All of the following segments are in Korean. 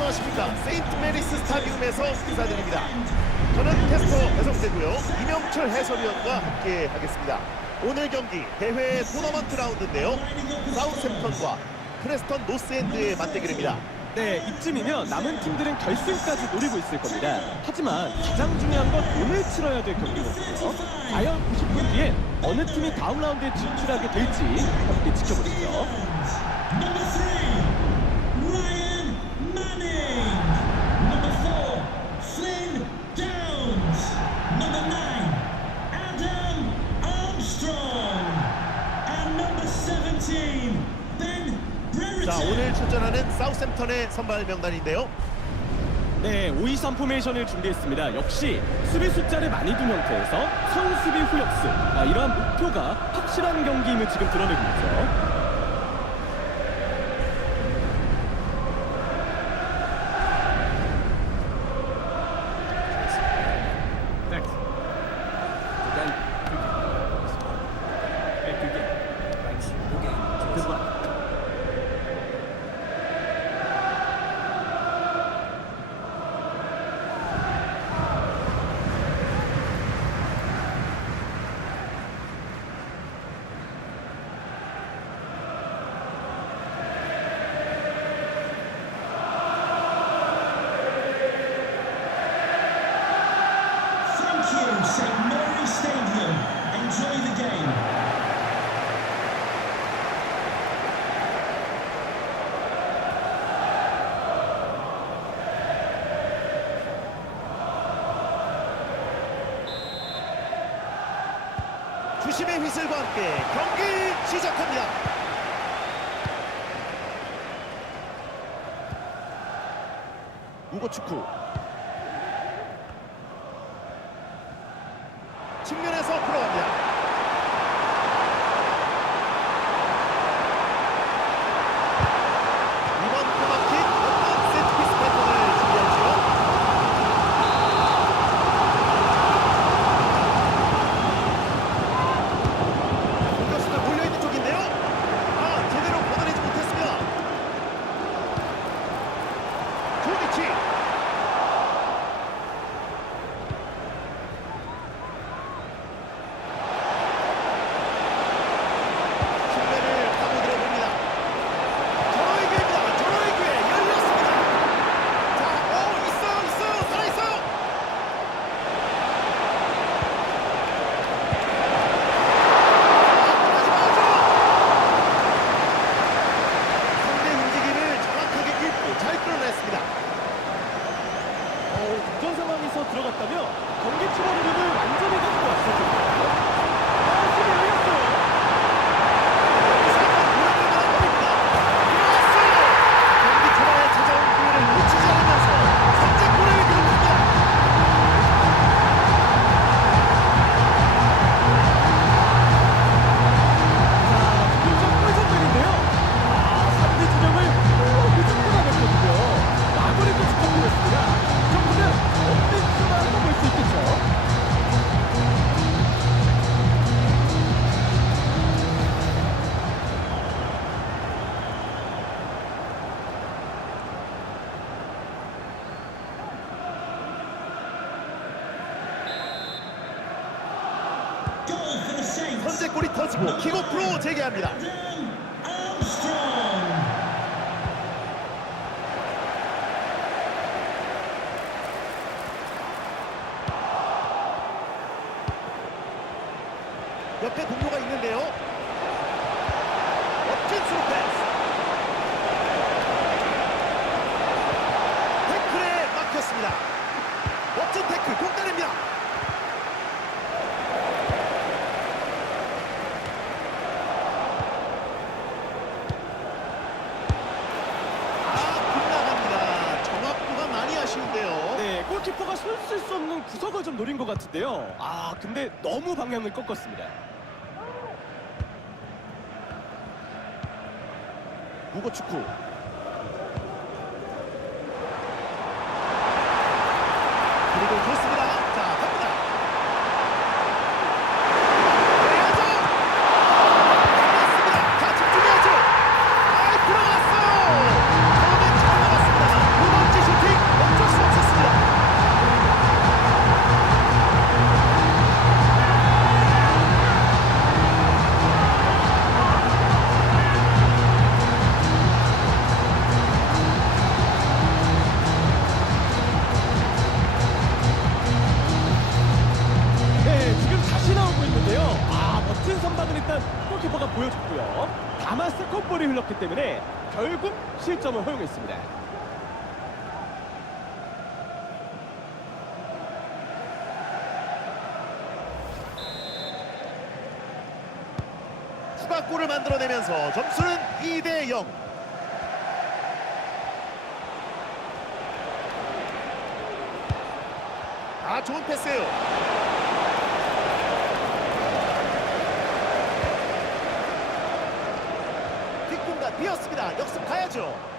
안녕하십니까 세인트 메리스 스타디움에서 인사드립니다. 저는 캐스터 배성재고요. 이명철 해설위원과 함께 하겠습니다. 오늘 경기 대회 토너먼트 라운드인데요. 사우샘턴과 프레스턴 노스엔드의 맞대결입니다. 네, 이쯤이면 남은 팀들은 결승까지 노리고 있을 겁니다. 하지만 가장 중요한 건 오늘 치러야 될 경기거든요. 과연 90분 뒤에 어느 팀이 다음 라운드에 진출하게 될지 함께 지켜보시죠. 출전하는 사우샘턴의 선발 명단인데요. 네, 5-2-3 포메이션을 준비했습니다. 역시 수비 숫자를 많이 둔 형태에서 선수비 후역수 아, 이러한 목표가 확실한 경기임을 지금 드러내고 있죠. 심의 휘슬과 함께 경기 시작합니다. 우고 축구 弃 킥오프로 재개합니다. Adam Armstrong. 옆에 동료가 있는데요. 멋진 스루 패스. 태클에 막혔습니다. 멋진 태클 공 때립니다. 아, 빗나갑니다. 정확도가 많이 아쉬운데요. 네, 골키퍼가 손 쓸 수 없는 구석을 같은데요. 아, 근데 너무 방향을 꺾었습니다. 무고 축구. 내면서 점수는 2대 0. 아 좋은 패스예요. 뒷공간 비었습니다. 역습 가야죠.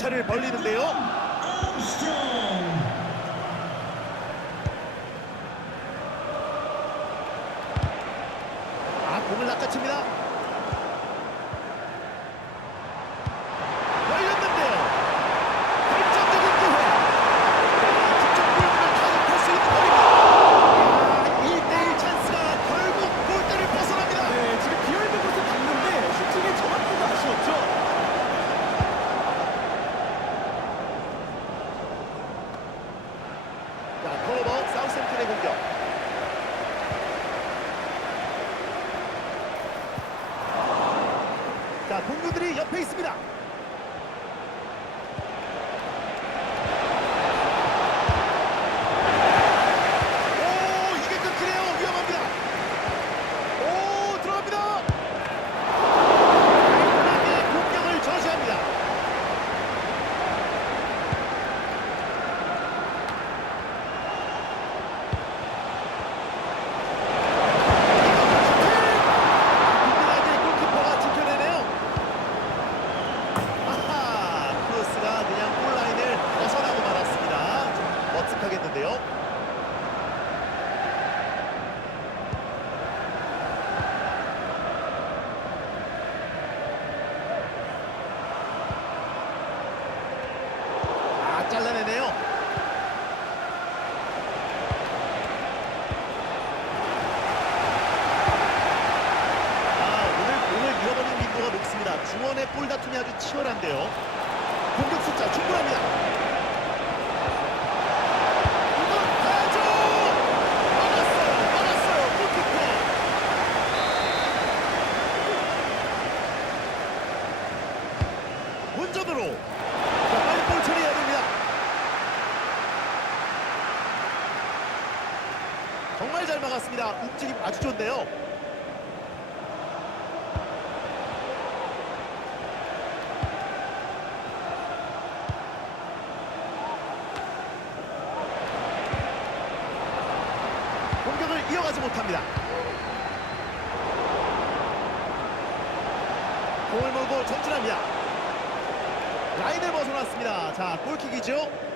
차를 벌리는데요. 움직임 아주 좋은데요. 공격을 이어가지 못합니다. 공을 몰고 전진합니다. 라인을 벗어났습니다. 자, 골킥이죠.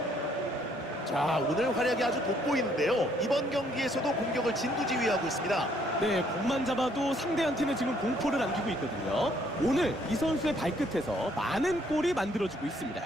자 오늘 활약이 아주 돋보이는데요. 이번 경기에서도 공격을 진두지휘하고 있습니다. 네, 공만 잡아도 상대한테는 지금 공포를 안기고 있거든요. 오늘 이 선수의 발끝에서 많은 골이 만들어지고 있습니다.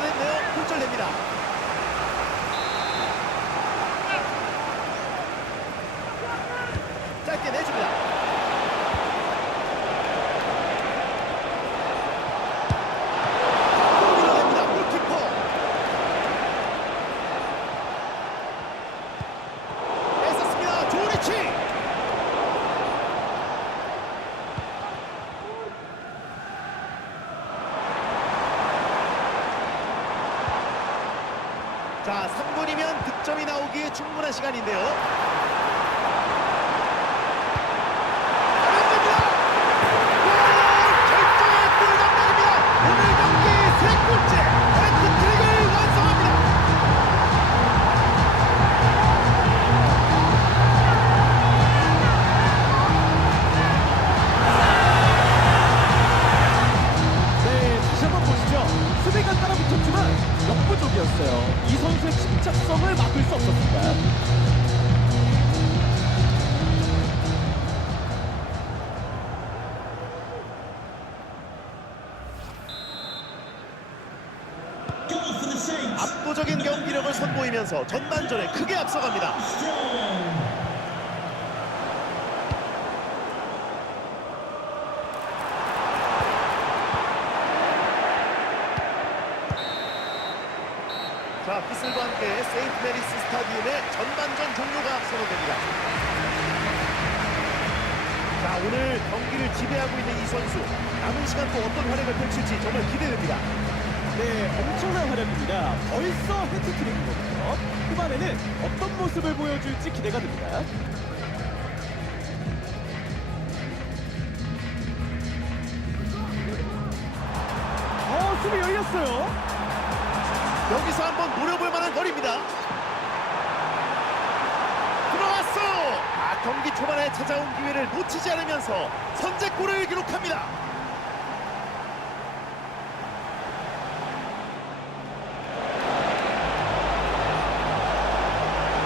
끊어내는데 골절됩니다. 득점이 나오기에 충분한 시간인데요. 전반전 종료가 선언됩니다. 자, 오늘 경기를 지배하고 있는 이 선수 남은 시간 또 어떤 활약을 펼칠지 정말 기대됩니다. 네, 엄청난 활약입니다. 벌써 해트트릭이거든요. 후반에는 어떤 모습을 보여줄지 기대가 됩니다. 어, 수비 열렸어요. 여기서 한번 노려볼 만한 거리입니다. 들어왔어요. 아, 경기 초반에 찾아온 기회를 놓치지 않으면서 선제골을 기록합니다.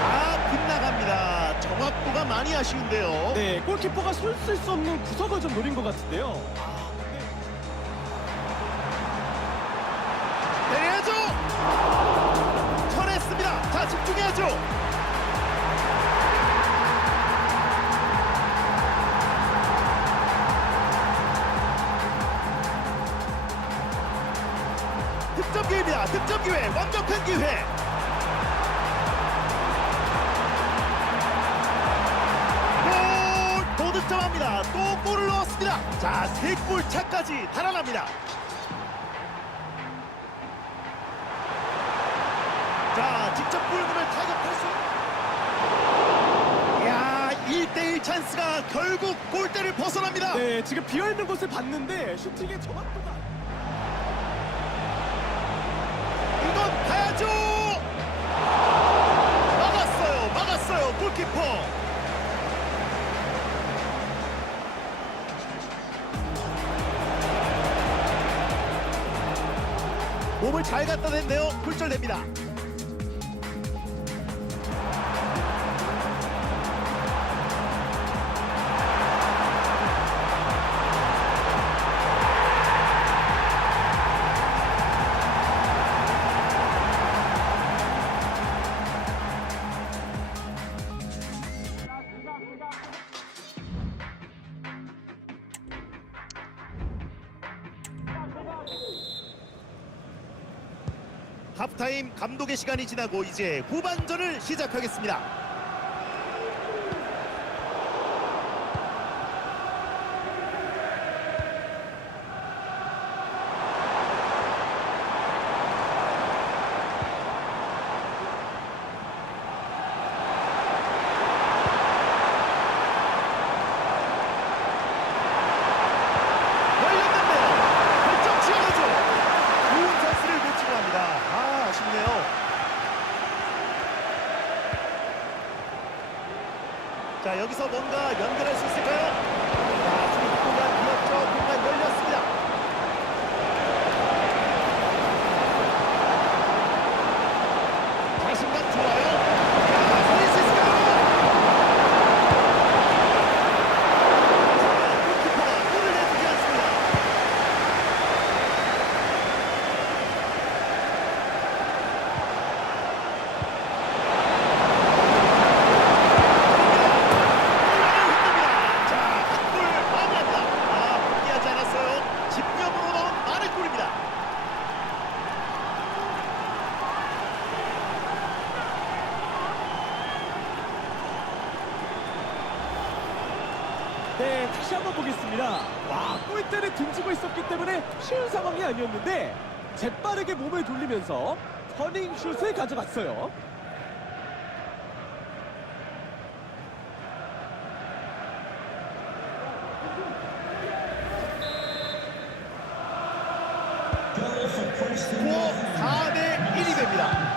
아, 빗나갑니다. 정확도가 많이 아쉬운데요. 네, 골키퍼가 손 쓸 수 없는 구석을 좀 노린 것 같은데요. 내려야죠. 쳐냈습니다. 자, 집중해야죠. 득점 기회. 완벽한 기회. 골! 또 득점합니다. 또 골을 넣었습니다. 자, 세골 차까지 달아납니다. 자, 직접 골문을 타격할 수. 야, 1대1 찬스가 결국 골대를 벗어납니다. 네, 지금 비어있는 곳을 봤는데 슈팅의 정확도가 몸을 잘 갖다 댄데요. 굴절됩니다. 시간이 지나고 이제 후반전을 시작하겠습니다. 열렸는데요. 결정 지어야죠. 좋은 찬스를 놓치고 합니다. 아, 아쉽네요. 자, 여기서 뭔가 연결할 수 있을까요? 자, 수비 공간 비었죠. 공간 열렸습니다. 자신감 좋아요. 자, 살릴 수 있을까요? 골키퍼가 골을 내주지 않습니다. 골을 흔듭니다. 네, 다시 한번 보겠습니다. 와, 골대를 등지고 있었기 때문에 쉬운 상황이 아니었는데 재빠르게 몸을 돌리면서 터닝 슛을 가져갔어요. Goal for Preston 스코어 North End. 4대 1이 됩니다.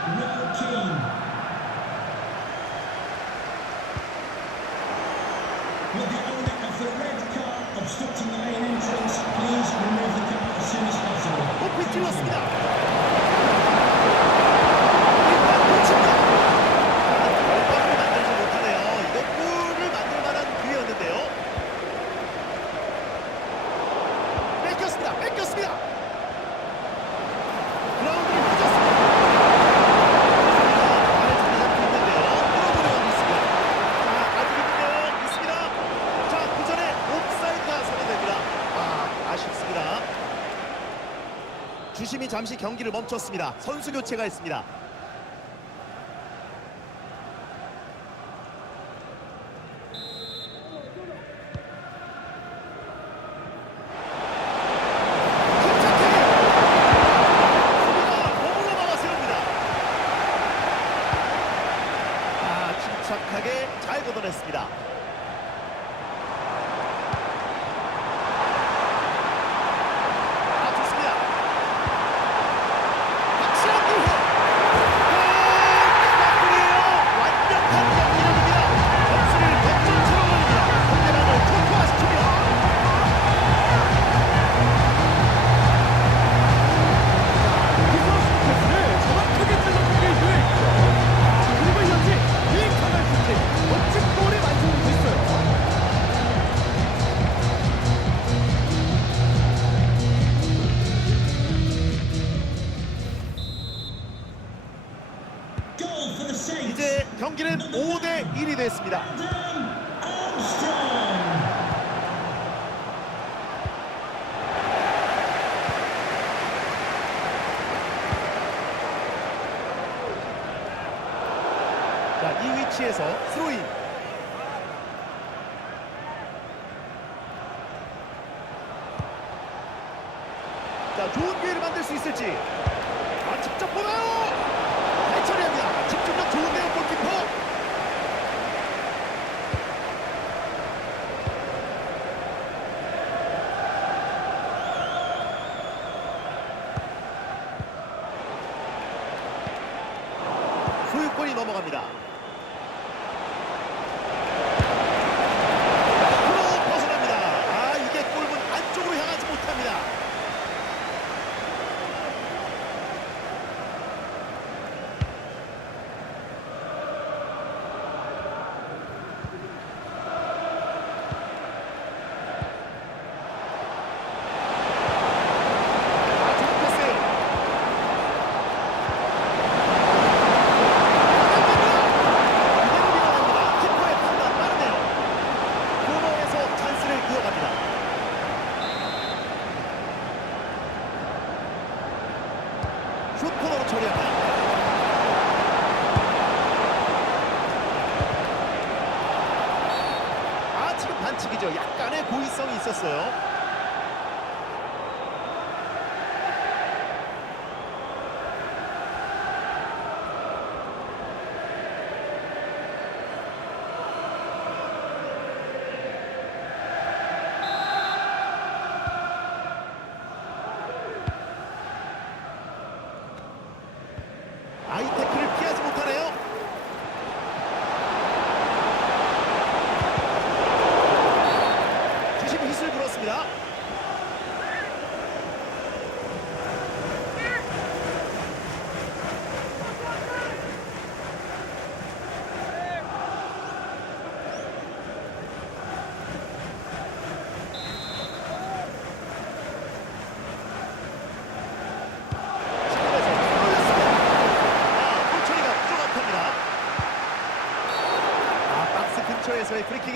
Hop içi baskıda. 잠시 경기를 멈췄습니다. 선수 교체가 있습니다. 이제 경기는 5대 1이 됐습니다. 자, 이 위치에서 스로인. 자, 좋은 기회를 만들 수 있을지. 아, 직접 보나요?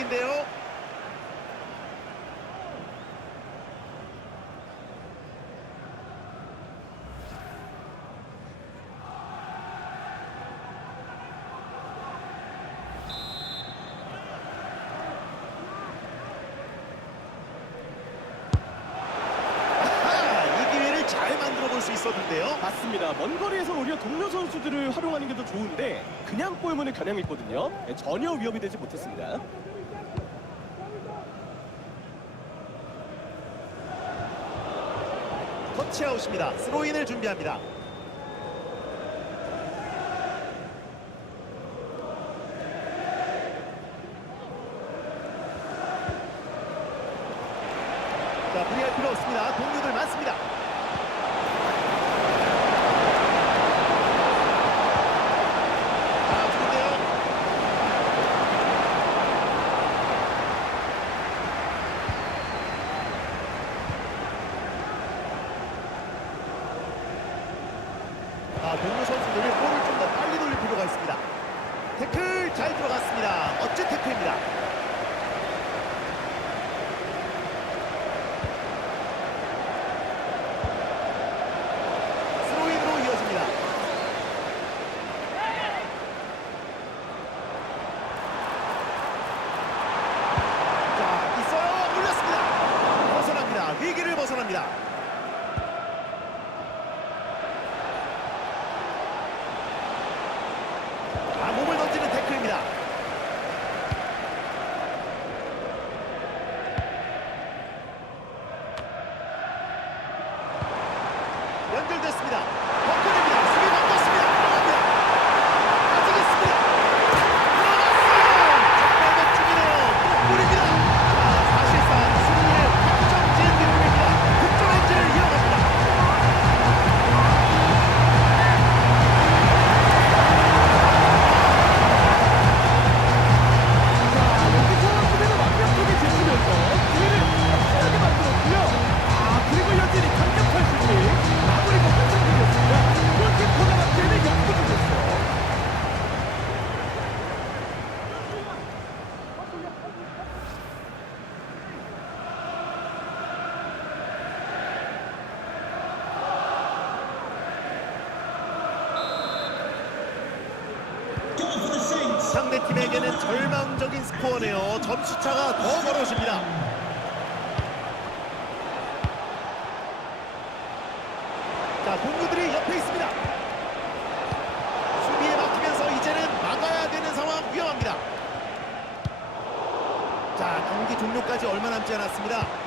공격인데요. 있었는데요. 맞습니다. 먼 거리에서 우리가 동료 선수들을 활용하는 게 더 좋은데 그냥 골문에 겨냥했거든요. 네, 전혀 위협이 되지 못했습니다. 치아웃입니다. 스로인을 준비합니다. 상대 팀에게는 절망적인 스코어네요. 점수차가 더 벌어집니다. 자, 공구들이 옆에 있습니다. 수비에 막히면서 이제는 막아야 되는 상황 위험합니다. 자, 경기 종료까지 얼마 남지 않았습니다.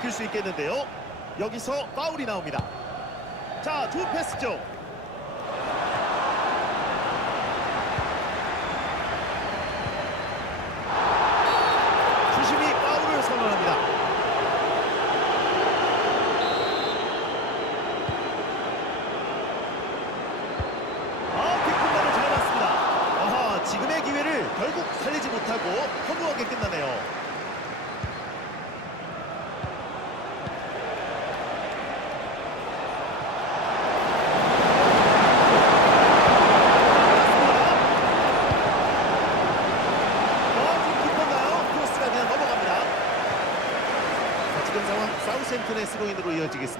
막힐 수 있겠는데요. 여기서 파울이 나옵니다. 자, 두 패스죠.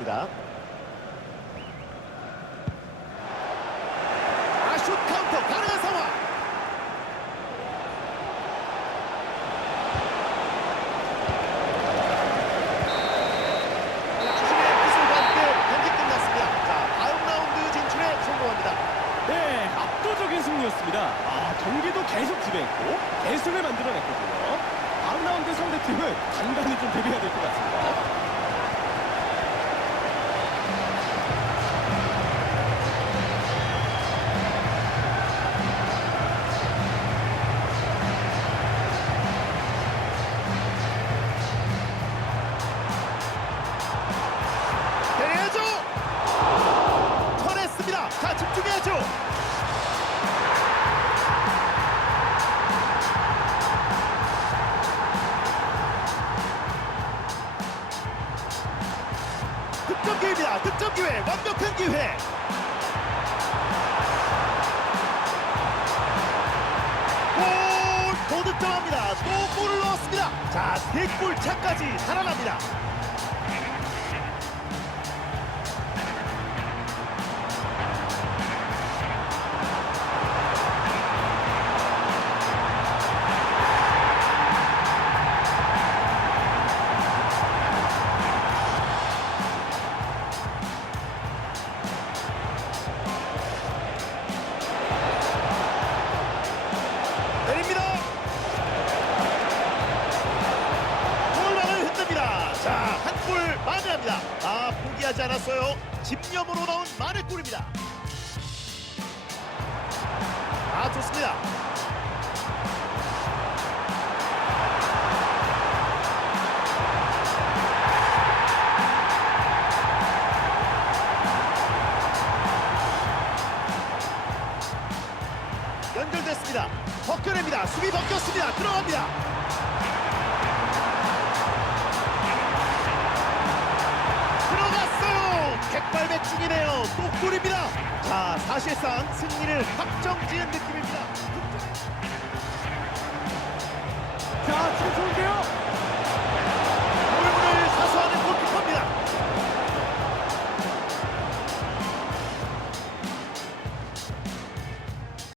있습니다. 득점 기회 완벽한 기회. 골! 도득점합니다. 또 골을 넣었습니다. 자 뒷골차까지 살아납니다. 포기하지 않았어요. 집념으로 나온 만회 골입니다. 아, 좋습니다. 연결됐습니다. 벗겨냅니다. 수비 벗겼습니다. 들어갑니다. 백발백 중이네요. 또 골입니다. 자, 사실상 승리를 확정지은 느낌입니다. 자, 지금 좋은데요.